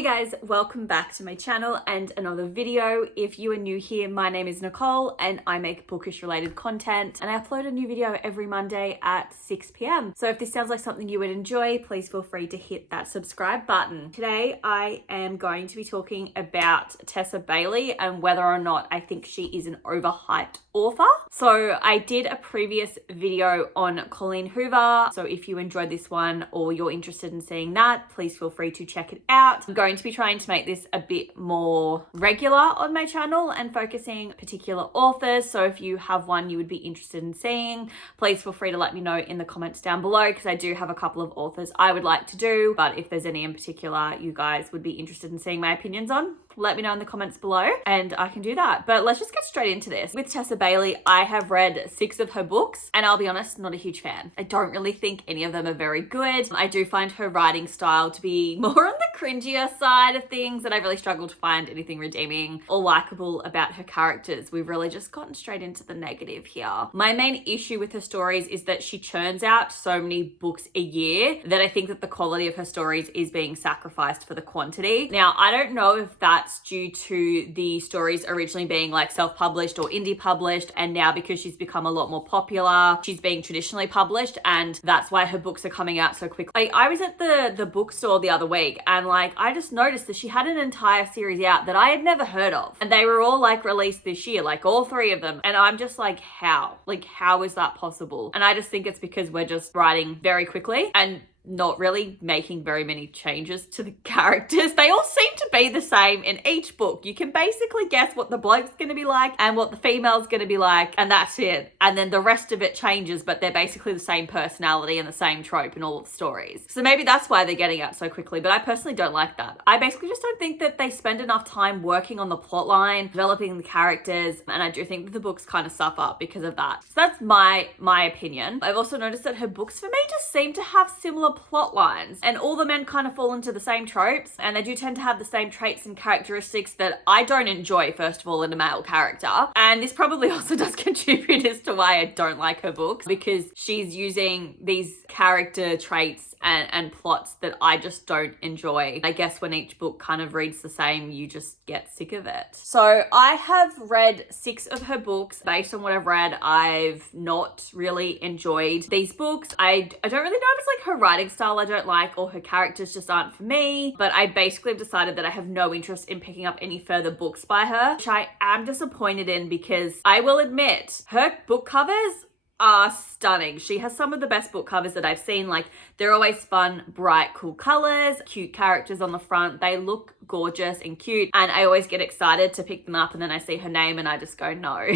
Hey guys, welcome back to my channel and another video. If you are new here, my name is Nicole and I make bookish related content and I upload a new video every Monday at 6 p.m. So if this sounds like something you would enjoy, please feel free to hit that subscribe button. Today I am going to be talking about Tessa Bailey and whether or not I think she is an overhyped author. So I did a previous video on Colleen Hoover. So if you enjoyed this one or you're interested in seeing that, please feel free to check it out. I'm going to be trying to make this a bit more regular on my channel and focusing particular authors. So if you have one you would be interested in seeing, please feel free to let me know in the comments down below, because I do have a couple of authors I would like to do, but if there's any in particular you guys would be interested in seeing my opinions on, let me know in the comments below and I can do that. But let's just get straight into this. With Tessa Bailey, I have read 6 of her books and I'll be honest, not a huge fan. I don't really think any of them are very good. I do find her writing style to be more on the cringier side of things, and I really struggle to find anything redeeming or likable about her characters. We've really just gotten straight into the negative here. My main issue with her stories is that she churns out so many books a year that I think that the quality of her stories is being sacrificed for the quantity. Now, I don't know if that's due to the stories originally being like self-published or indie published, and now because she's become a lot more popular, she's being traditionally published, and that's why her books are coming out so quickly. I was at the bookstore the other week and I just noticed that she had an entire series out that I had never heard of, and they were all released this year, all 3 of them, and I'm just how is that possible? And I just think it's because we're just writing very quickly and not really making very many changes to the characters. They all seem to be the same in each book. You can basically guess what the bloke's going to be like and what the female's going to be like, and that's it. And then the rest of it changes, but they're basically the same personality and the same trope in all of the stories. So maybe that's why they're getting out so quickly, but I personally don't like that. I basically just don't think that they spend enough time working on the plot line, developing the characters, and I do think that the books kind of suffer because of that. So that's my opinion. I've also noticed that her books for me just seem to have similar plot lines, and all the men kind of fall into the same tropes, and they do tend to have the same traits and characteristics that I don't enjoy, first of all, in a male character. And this probably also does contribute as to why I don't like her books, because she's using these character traits and plots that I just don't enjoy. I guess when each book kind of reads the same, you just get sick of it. So I have read 6 of her books. Based on what I've read, I've not really enjoyed these books. I don't really know if it's her writing style I don't like or her characters just aren't for me, but I basically have decided that I have no interest in picking up any further books by her, which I am disappointed in, because I will admit her book covers are stunning. She has some of the best book covers that I've seen. They're always fun, bright, cool colors, cute characters on the front. They look gorgeous and cute, and I always get excited to pick them up, and then I see her name and I just go, no.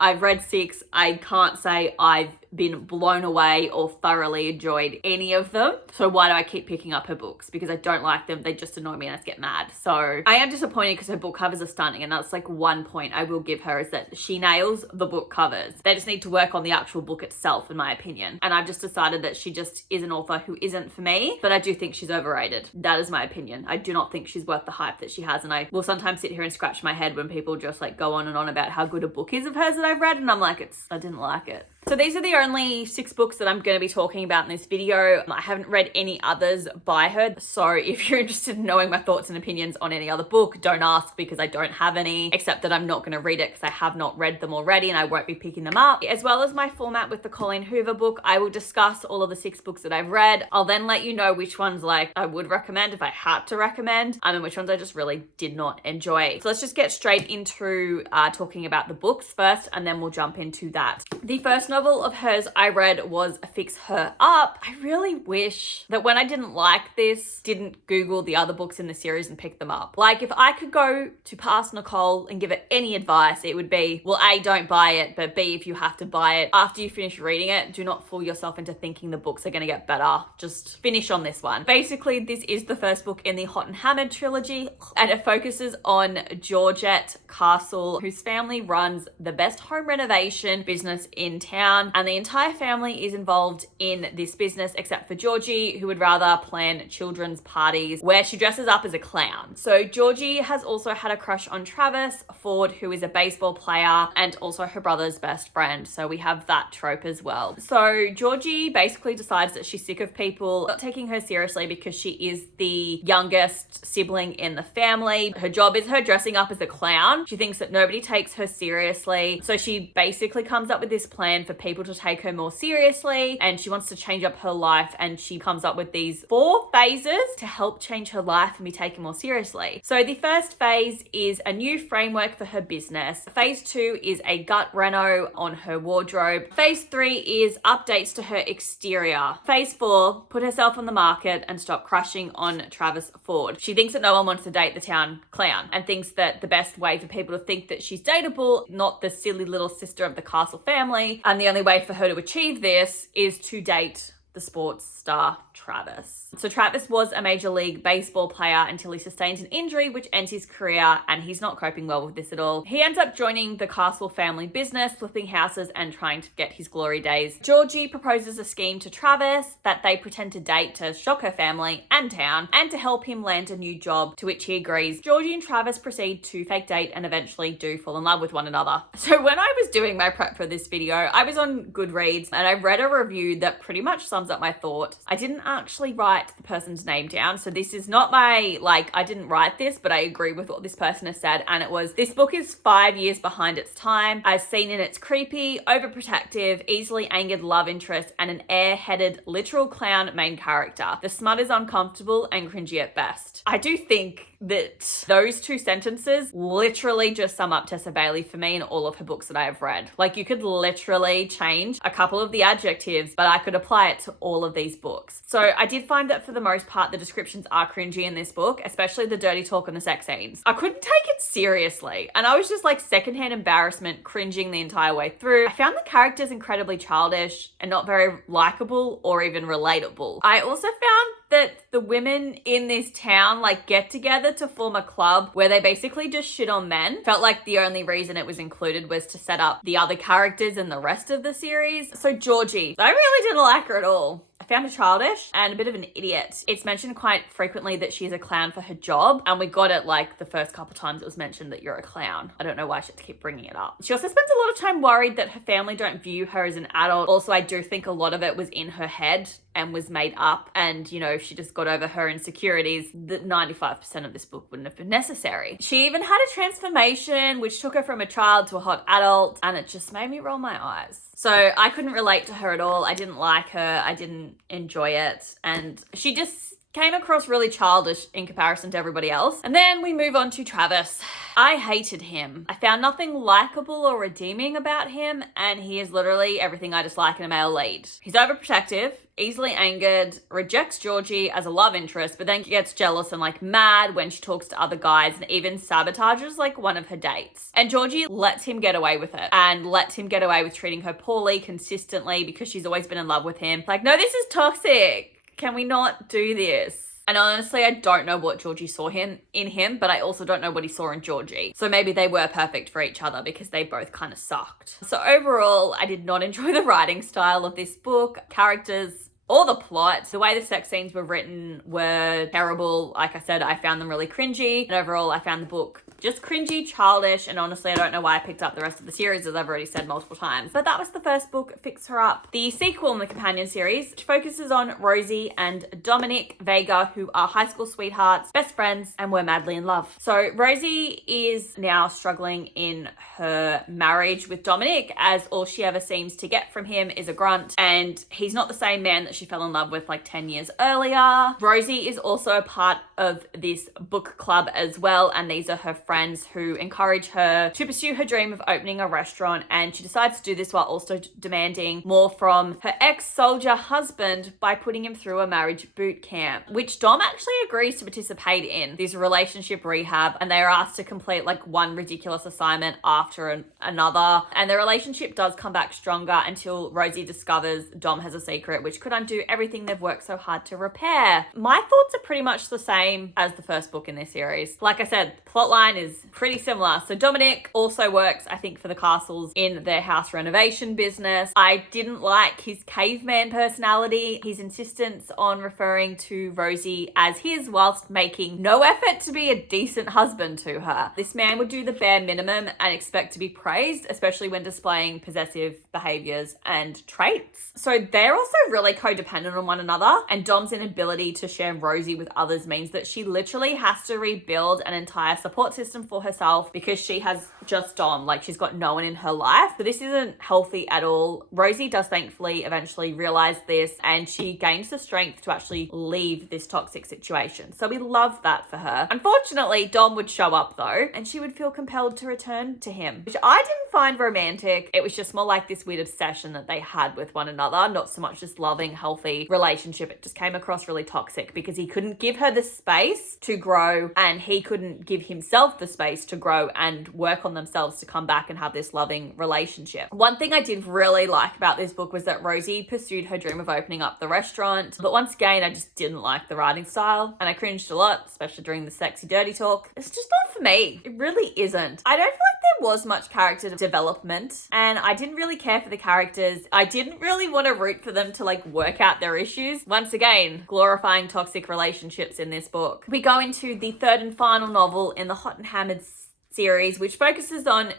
I've read 6. I can't say I've been blown away or thoroughly enjoyed any of them. So why do I keep picking up her books? Because I don't like them. They just annoy me and I just get mad. So I am disappointed because her book covers are stunning, and that's one point I will give her, is that she nails the book covers. They just need to work on the actual book itself, in my opinion. And I've just decided that she just is an author who isn't for me, but I do think she's overrated. That is my opinion. I do not think she's worth the hype that she has, and I will sometimes sit here and scratch my head when people just go on and on about how good a book is of hers that I've read, and I'm I didn't like it. So these are the only 6 books that I'm going to be talking about in this video. I haven't read any others by her. So if you're interested in knowing my thoughts and opinions on any other book, don't ask, because I don't have any, except that I'm not going to read it because I have not read them already and I won't be picking them up. As well as my format with the Colleen Hoover book, I will discuss all of the 6 books that I've read. I'll then let you know which ones I would recommend if I had to recommend, and which ones I just really did not enjoy. So let's just get straight into talking about the books first, and then we'll jump into that. The first novel of hers I read was Fix Her Up. I really wish that when I didn't like this, didn't Google the other books in the series and pick them up. If I could go to past Nicole and give it any advice, it would be, well, A, don't buy it, but B, if you have to buy it, after you finish reading it, do not fool yourself into thinking the books are going to get better. Just finish on this one. Basically, this is the first book in the Hot and Hammered trilogy, and it focuses on Georgette Castle, whose family runs the best home renovation business in town. town, and the entire family is involved in this business except for Georgie, who would rather plan children's parties where she dresses up as a clown. So Georgie has also had a crush on Travis Ford, who is a baseball player and also her brother's best friend. So we have that trope as well. So Georgie basically decides that she's sick of people not taking her seriously because she is the youngest sibling in the family. Her job is her dressing up as a clown. She thinks that nobody takes her seriously. So she basically comes up with this plan for people to take her more seriously, and she wants to change up her life, and she comes up with these 4 phases to help change her life and be taken more seriously. So the first phase is a new framework for her business. Phase 2 is a gut reno on her wardrobe. Phase 3 is updates to her exterior. Phase 4, put herself on the market and stop crushing on Travis Ford. She thinks that no one wants to date the town clown and thinks that the best way for people to think that she's dateable, not the silly little sister of the castle family, and the only way for her to achieve this is to date the sports star Travis. So Travis was a Major League Baseball player until he sustains an injury which ends his career, and he's not coping well with this at all. He ends up joining the Castle family business, flipping houses and trying to get his glory days. Georgie proposes a scheme to Travis that they pretend to date to shock her family and town and to help him land a new job, to which he agrees. Georgie and Travis proceed to fake date and eventually do fall in love with one another. So when I was doing my prep for this video, I was on Goodreads and I read a review that pretty much sums up my thought. I didn't actually write the person's name down, so this is not my, I didn't write this, but I agree with what this person has said, and it was, this book is 5 years behind its time, as seen in its creepy, overprotective, easily angered love interest and an airheaded, literal clown main character. The smut is uncomfortable and cringy at best. I do think that those 2 sentences literally just sum up Tessa Bailey for me in all of her books that I have read. You could literally change a couple of the adjectives, but I could apply it to all of these books. So I did find that for the most part, the descriptions are cringy in this book, especially the dirty talk and the sex scenes. I couldn't take it seriously, and I was just secondhand embarrassment cringing the entire way through. I found the characters incredibly childish and not very likable or even relatable. I also found that the women in this town get together to form a club where they basically just shit on men. Felt like the only reason it was included was to set up the other characters in the rest of the series. So Georgie, I really didn't like her at all. I found her childish and a bit of an idiot. It's mentioned quite frequently that she's a clown for her job, and we got it the first couple times it was mentioned that you're a clown. I don't know why she had to keep bringing it up. She also spends a lot of time worried that her family don't view her as an adult. Also, I do think a lot of it was in her head and was made up, and if she just got over her insecurities, that 95% of this book wouldn't have been necessary. She even had a transformation which took her from a child to a hot adult, and it just made me roll my eyes. So I couldn't relate to her at all. I didn't like her. I didn't enjoy it. And she just came across really childish in comparison to everybody else. And then we move on to Travis. I hated him. I found nothing likable or redeeming about him, and he is literally everything I dislike in a male lead. He's overprotective, easily angered, rejects Georgie as a love interest, but then gets jealous and mad when she talks to other guys, and even sabotages one of her dates. And Georgie lets him get away with it, and lets him get away with treating her poorly consistently because she's always been in love with him. No, this is toxic. Can we not do this? And honestly, I don't know what Georgie saw in him, but I also don't know what he saw in Georgie. So maybe they were perfect for each other because they both kind of sucked. So overall, I did not enjoy the writing style of this book. Characters, or the plot. The way the sex scenes were written were terrible. Like I said, I found them really cringy. And overall, I found the book just cringy, childish, and honestly, I don't know why I picked up the rest of the series, as I've already said multiple times. But that was the first book, Fix Her Up. The sequel in the companion series focuses on Rosie and Dominic Vega, who are high school sweethearts, best friends, and were madly in love. So Rosie is now struggling in her marriage with Dominic, as all she ever seems to get from him is a grunt, and he's not the same man that she fell in love with 10 years earlier. Rosie is also a part of this book club as well, and these are her friends who encourage her to pursue her dream of opening a restaurant, and she decides to do this while also demanding more from her ex-soldier husband by putting him through a marriage boot camp, which Dom actually agrees to participate in, this relationship rehab, and they are asked to complete one ridiculous assignment after another, and their relationship does come back stronger until Rosie discovers Dom has a secret which could undo everything they've worked so hard to repair. My thoughts are pretty much the same as the first book in this series. Like I said, plotline is pretty similar. So Dominic also works, I think, for the Castles in their house renovation business. I didn't like his caveman personality, his insistence on referring to Rosie as his whilst making no effort to be a decent husband to her. This man would do the bare minimum and expect to be praised, especially when displaying possessive behaviors and traits. So they're also really codependent on one another, and Dom's inability to share Rosie with others means that she literally has to rebuild an entire support system for herself because she has just Dom. Like, she's got no one in her life. So this isn't healthy at all. Rosie does thankfully eventually realize this, and she gains the strength to actually leave this toxic situation. So we love that for her. Unfortunately, Dom would show up though, and she would feel compelled to return to him, which I didn't find romantic. It was just more like this weird obsession that they had with one another, not so much this loving, healthy relationship. It just came across really toxic because he couldn't give her the space to grow, and he couldn't give himself the space to grow and work on themselves to come back and have this loving relationship. One thing I did really like about this book was that Rosie pursued her dream of opening up the restaurant, but once again, I just didn't like the writing style, and I cringed a lot, especially during the sexy dirty talk. It's just not for me. It really isn't. I don't feel like there was much character development, and I didn't really care for the characters. I didn't really want to root for them to like work out their issues. Once again, glorifying toxic relationships in this book. We go into the third and final novel in the Hot and Hammered series, which focuses on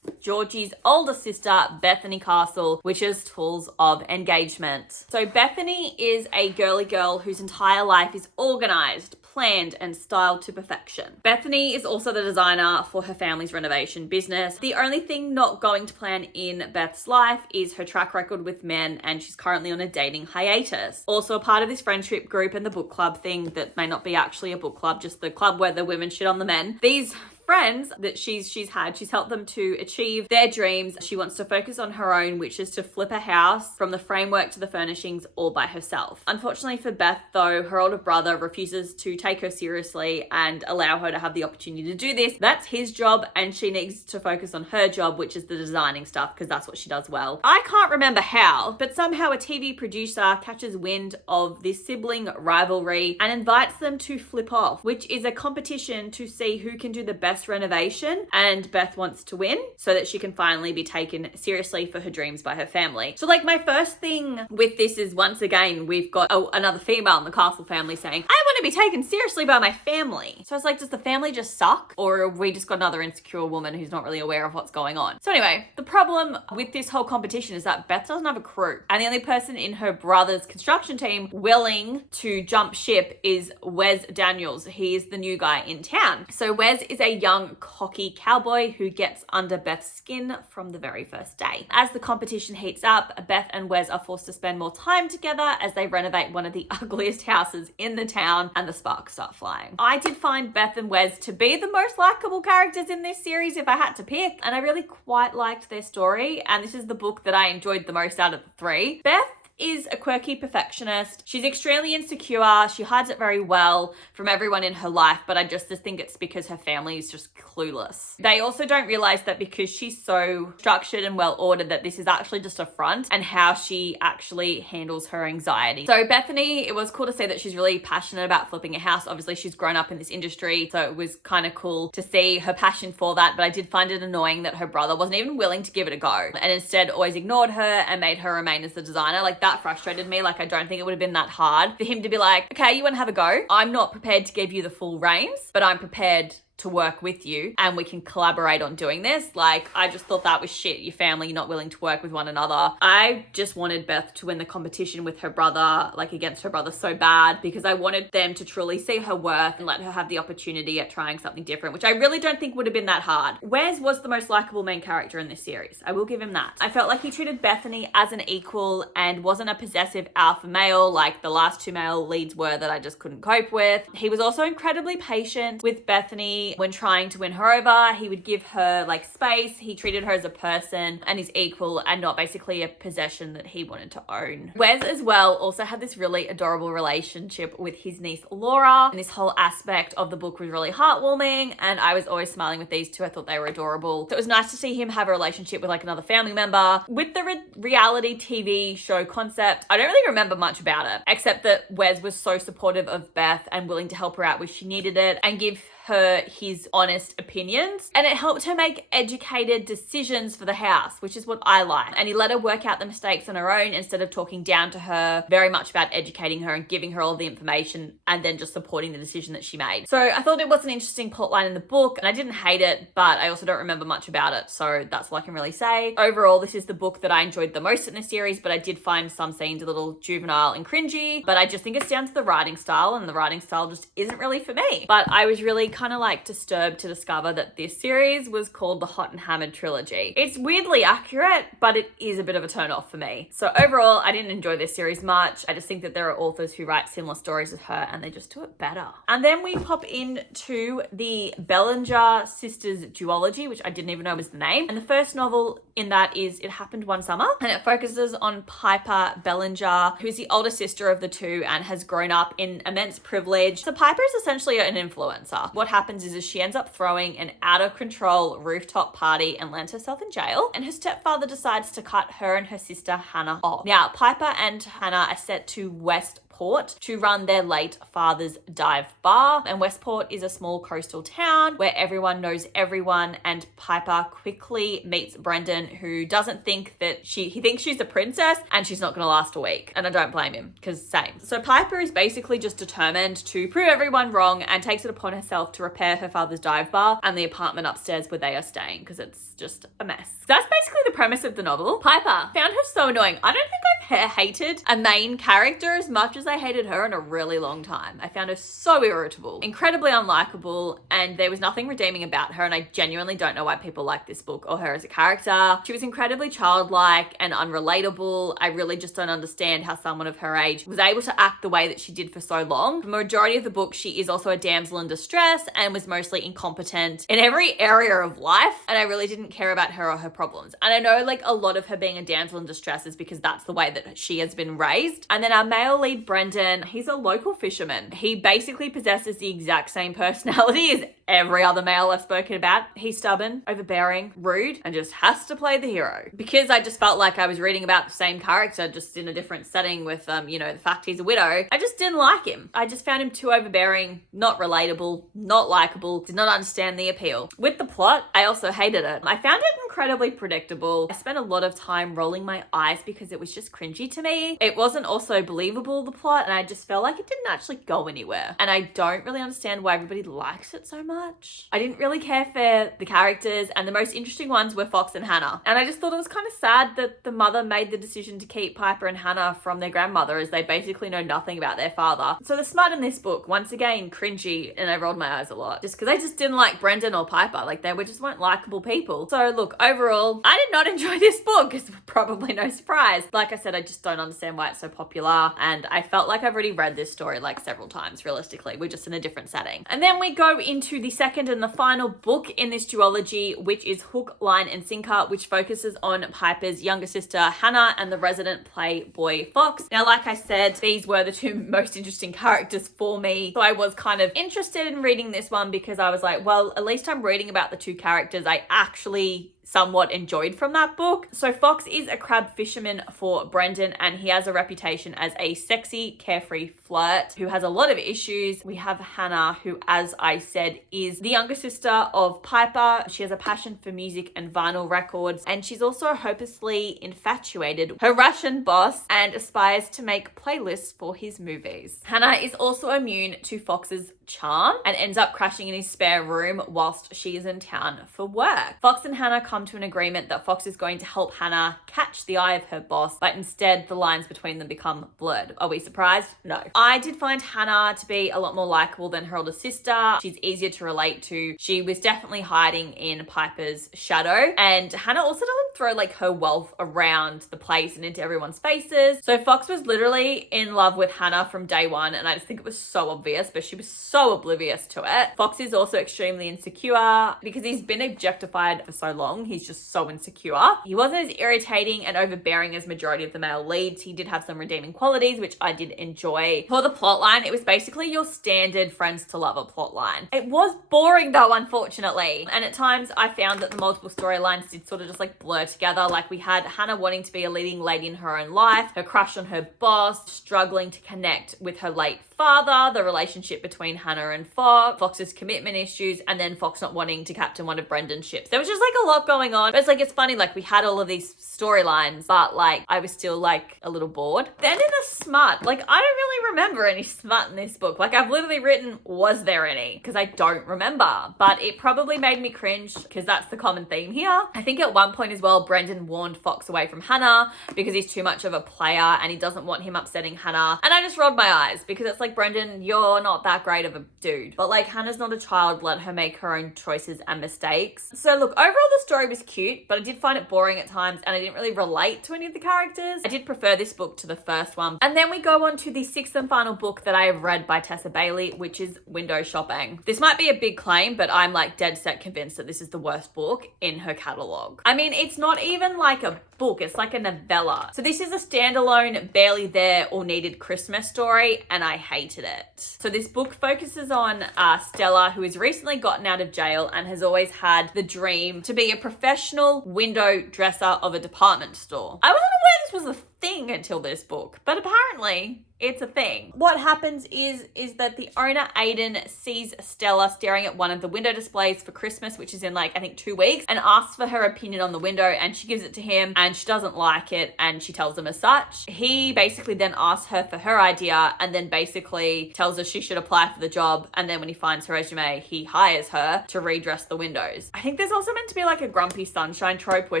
Georgie's older sister, Bethany Castle, witch's tools of engagement. So Bethany is a girly girl whose entire life is organized, planned, and styled to perfection. Bethany is also the designer for her family's renovation business. The only thing not going to plan in Beth's life is her track record with men, and she's currently on a dating hiatus. Also a part of this friendship group and the book club thing that may not be actually a book club, just the club where the women shit on the men. These friends that she's helped them to achieve their dreams. She wants to focus on her own, which is to flip a house from the framework to the furnishings all by herself. Unfortunately for Beth though, her older brother refuses to take her seriously and allow her to have the opportunity to do this. That's his job, and she needs to focus on her job, which is the designing stuff, because that's what she does well. I can't remember how, but somehow a TV producer catches wind of this sibling rivalry and invites them to flip off, which is a competition to see who can do the best renovation, and Beth wants to win so that she can finally be taken seriously for her dreams by her family. So like, my first thing with this is, once again, we've got another female in the Castle family saying, I want to be taken seriously by my family. So it's like, does the family just suck, or have we just got another insecure woman who's not really aware of what's going on? So anyway, the problem with this whole competition is that Beth doesn't have a crew, and the only person in her brother's construction team willing to jump ship is Wes Daniels. He is the new guy in town. So Wes is a young, cocky cowboy who gets under Beth's skin from the very first day. As the competition heats up, Beth and Wes are forced to spend more time together as they renovate one of the ugliest houses in the town, and the sparks start flying. I did find Beth and Wes to be the most likable characters in this series if I had to pick, and I really quite liked their story, and this is the book that I enjoyed the most out of the three. Beth is a quirky perfectionist. She's extremely insecure. She hides it very well from everyone in her life, but I just think it's because her family is just clueless. They also don't realize that because she's so structured and well ordered, that this is actually just a front, and how she actually handles her anxiety. So Bethany, it was cool to see that she's really passionate about flipping a house. Obviously she's grown up in this industry, so it was kind of cool to see her passion for that, but I did find it annoying that her brother wasn't even willing to give it a go, and instead always ignored her and made her remain as the designer. Like, that frustrated me. Like, I don't think it would have been that hard for him to be like, okay, you want to have a go? I'm not prepared to give you the full reins, but I'm prepared to work with you and we can collaborate on doing this. Like, I just thought that was shit. Your family not willing to work with one another. I just wanted Beth to win the competition with her brother, like against her brother, so bad, because I wanted them to truly see her worth and let her have the opportunity at trying something different, which I really don't think would have been that hard. Wes was the most likable main character in this series. I will give him that. I felt like he treated Bethany as an equal and wasn't a possessive alpha male like the last two male leads were that I just couldn't cope with. He was also incredibly patient with Bethany when trying to win her over. He would give her like space. He treated her as a person and his equal and not basically a possession that he wanted to own. Wes as well also had this really adorable relationship with his niece Laura, and this whole aspect of the book was really heartwarming, and I was always smiling with these two. I thought they were adorable. So it was nice to see him have a relationship with like another family member. With the reality TV show concept, I don't really remember much about it, except that Wes was so supportive of Beth and willing to help her out when she needed it and give her his honest opinions, and it helped her make educated decisions for the house, which is what I like. And he let her work out the mistakes on her own instead of talking down to her, very much about educating her and giving her all the information and then just supporting the decision that she made. So I thought it was an interesting plotline in the book, and I didn't hate it, but I also don't remember much about it, so that's all I can really say. Overall, this is the book that I enjoyed the most in the series, but I did find some scenes a little juvenile and cringy, but I just think it's down to the writing style, and the writing style just isn't really for me. But I was really kind of like disturbed to discover that this series was called the Hot and Hammered Trilogy. It's weirdly accurate, but it is a bit of a turn off for me. So overall, I didn't enjoy this series much. I just think that there are authors who write similar stories as her and they just do it better. And then we pop into the Bellinger Sisters duology, which I didn't even know was the name. And the first novel in that is It Happened One Summer, and it focuses on Piper Bellinger, who is the older sister of the two and has grown up in immense privilege. So Piper is essentially an influencer. What happens is she ends up throwing an out-of-control rooftop party and lands herself in jail, and her stepfather decides to cut her and her sister Hannah off. Now, Piper and Hannah are set to Westport to run their late father's dive bar, and Westport is a small coastal town where everyone knows everyone, and Piper quickly meets Brendan, who doesn't think that he thinks she's a princess and she's not going to last a week, and I don't blame him, because same. So Piper is basically just determined to prove everyone wrong and takes it upon herself to repair her father's dive bar and the apartment upstairs where they are staying, because it's just a mess. That's basically the premise of the novel. Piper, found her so annoying. I don't think I've hated a main character as much as I hated her in a really long time. I found her so irritable, incredibly unlikable, and there was nothing redeeming about her, and I genuinely don't know why people like this book or her as a character. She was incredibly childlike and unrelatable. I really just don't understand how someone of her age was able to act the way that she did for so long. For the majority of the book, she is also a damsel in distress and was mostly incompetent in every area of life, and I really didn't care about her or her problems. And I know like a lot of her being a damsel in distress is because that's the way that she has been raised. And then our male lead, Brendan, he's a local fisherman. He basically possesses the exact same personality as every other male I've spoken about. He's stubborn, overbearing, rude, and just has to play the hero. Because I just felt like I was reading about the same character, just in a different setting with, the fact he's a widow, I just didn't like him. I just found him too overbearing, not relatable, not likable, did not understand the appeal. With the plot, I also hated it. I found it incredibly predictable. I spent a lot of time rolling my eyes because it was just cringy to me. It wasn't also believable, the plot, and I just felt like it didn't actually go anywhere. And I don't really understand why everybody likes it so much. I didn't really care for the characters, and the most interesting ones were Fox and Hannah. And I just thought it was kind of sad that the mother made the decision to keep Piper and Hannah from their grandmother, as they basically know nothing about their father. So the smut in this book, once again, cringy, and I rolled my eyes a lot. Just because I just didn't like Brendan or Piper. Like, they just weren't likable people. So look, overall, I did not enjoy this book. It's probably no surprise. Like I said, I just don't understand why it's so popular, and I felt like I've already read this story like several times, realistically. We're just in a different setting. And then we go into the second and the final book in this duology, which is Hook, Line, and Sinker, which focuses on Piper's younger sister, Hannah, and the resident playboy Fox. Now, like I said, these were the two most interesting characters for me. So I was kind of interested in reading this one because I was like, well, at least I'm reading about the two characters I actually somewhat enjoyed from that book. So Fox is a crab fisherman for Brendan, and he has a reputation as a sexy, carefree flirt who has a lot of issues. We have Hannah, who, as I said, is the younger sister of Piper. She has a passion for music and vinyl records, and she's also hopelessly infatuated with her Russian boss and aspires to make playlists for his movies. Hannah is also immune to Fox's charm and ends up crashing in his spare room whilst she is in town for work. Fox and Hannah come to an agreement that Fox is going to help Hannah catch the eye of her boss, but instead the lines between them become blurred. Are we surprised? No. I did find Hannah to be a lot more likable than her older sister. She's easier to relate to. She was definitely hiding in Piper's shadow, and Hannah also doesn't throw like her wealth around the place and into everyone's faces. So Fox was literally in love with Hannah from day one, and I just think it was so obvious, but she was so oblivious to it. Fox is also extremely insecure because he's been objectified for so long. He's just so insecure. He wasn't as irritating and overbearing as majority of the male leads. He did have some redeeming qualities, which I did enjoy. For the plotline, it was basically your standard friends to lover plotline. It was boring though, unfortunately. And at times I found that the multiple storylines did sort of just like blur together. Like, we had Hannah wanting to be a leading lady in her own life, her crush on her boss, struggling to connect with her late father, the relationship between Hannah and Fox, Fox's commitment issues, and then Fox not wanting to captain one of Brendan's ships. There was just like a lot going on. But it's like, it's funny, like we had all of these storylines, but like I was still like a little bored. Then in the smut, like I don't really remember any smut in this book. Like I've literally written, was there any? Because I don't remember, but it probably made me cringe because that's the common theme here. I think at one point as well, Brendan warned Fox away from Hannah because he's too much of a player and he doesn't want him upsetting Hannah. And I just rolled my eyes because it's like, Brendan, you're not that great of a dude. But like, Hannah's not a child. Let her make her own choices and mistakes. So look, overall the story was cute, but I did find it boring at times and I didn't really relate to any of the characters. I did prefer this book to the first one. And then we go on to the sixth and final book that I have read by Tessa Bailey, which is Window Shopping. This might be a big claim, but I'm like dead set convinced that this is the worst book in her catalogue. I mean, it's not even like a book, it's like a novella. So this is a standalone, barely there or needed Christmas story, and I hated it. So this book focuses on Stella, who has recently gotten out of jail and has always had the dream to be a professional window dresser of a department store. I wasn't aware this was a thing until this book, but apparently it's a thing. What happens is that the owner, Aiden, sees Stella staring at one of the window displays for Christmas, which is in like, I think 2 weeks, and asks for her opinion on the window, and she gives it to him and she doesn't like it and she tells him as such. He basically then asks her for her idea and then basically tells her she should apply for the job, and then when he finds her resume, he hires her to redress the windows. I think there's also meant to be like a grumpy sunshine trope where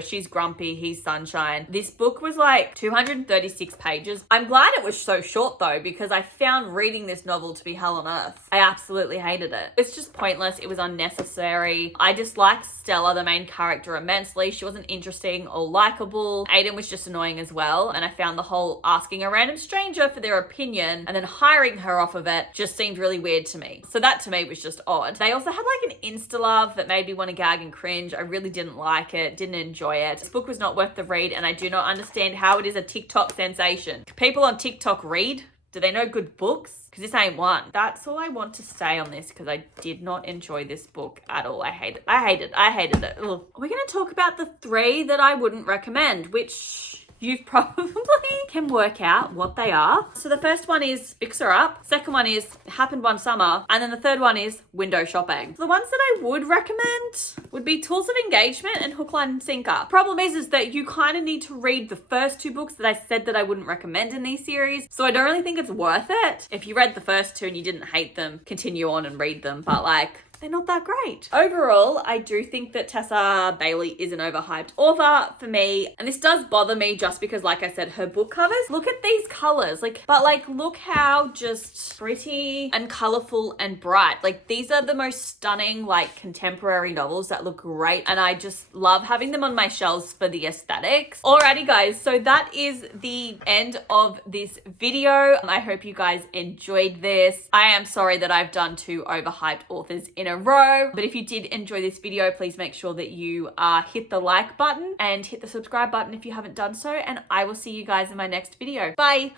she's grumpy, he's sunshine. This book was like 236 pages. I'm glad it was so short though, because I found reading this novel to be hell on earth. I absolutely hated it. It's just pointless. It was unnecessary. I disliked Stella, the main character, immensely. She wasn't interesting or likable. Aiden was just annoying as well. And I found the whole asking a random stranger for their opinion and then hiring her off of it just seemed really weird to me. So that to me was just odd. They also had like an Insta love that made me want to gag and cringe. I really didn't like it, didn't enjoy it. This book was not worth the read, and I do not understand how it is a TikTok sensation. People on TikTok read? Do they know good books? Because this ain't one. That's all I want to say on this, because I did not enjoy this book at all. I hated it. I hated it. Ugh. We're going to talk about the 3 that I wouldn't recommend, which you probably can work out what they are. So the first one is Fixer Up. Second one is Happened One Summer. And then the third one is Window Shopping. So the ones that I would recommend would be Tools of Engagement and Hook, Line, and Sinker. Problem is that you kind of need to read the first 2 books that I said that I wouldn't recommend in these series. So I don't really think it's worth it. If you read the first 2 and you didn't hate them, continue on and read them. But like, they're not that great. Overall, I do think that Tessa Bailey is an overhyped author for me. And this does bother me just because, like I said, her book covers, look at these colors. But look how just pretty and colorful and bright. Like, these are the most stunning, like, contemporary novels that look great. And I just love having them on my shelves for the aesthetics. Alrighty, guys. So that is the end of this video. I hope you guys enjoyed this. I am sorry that I've done 2 overhyped authors in a row, but if you did enjoy this video, please make sure that you hit the like button and hit the subscribe button if you haven't done so, and I will see you guys in my next video. Bye.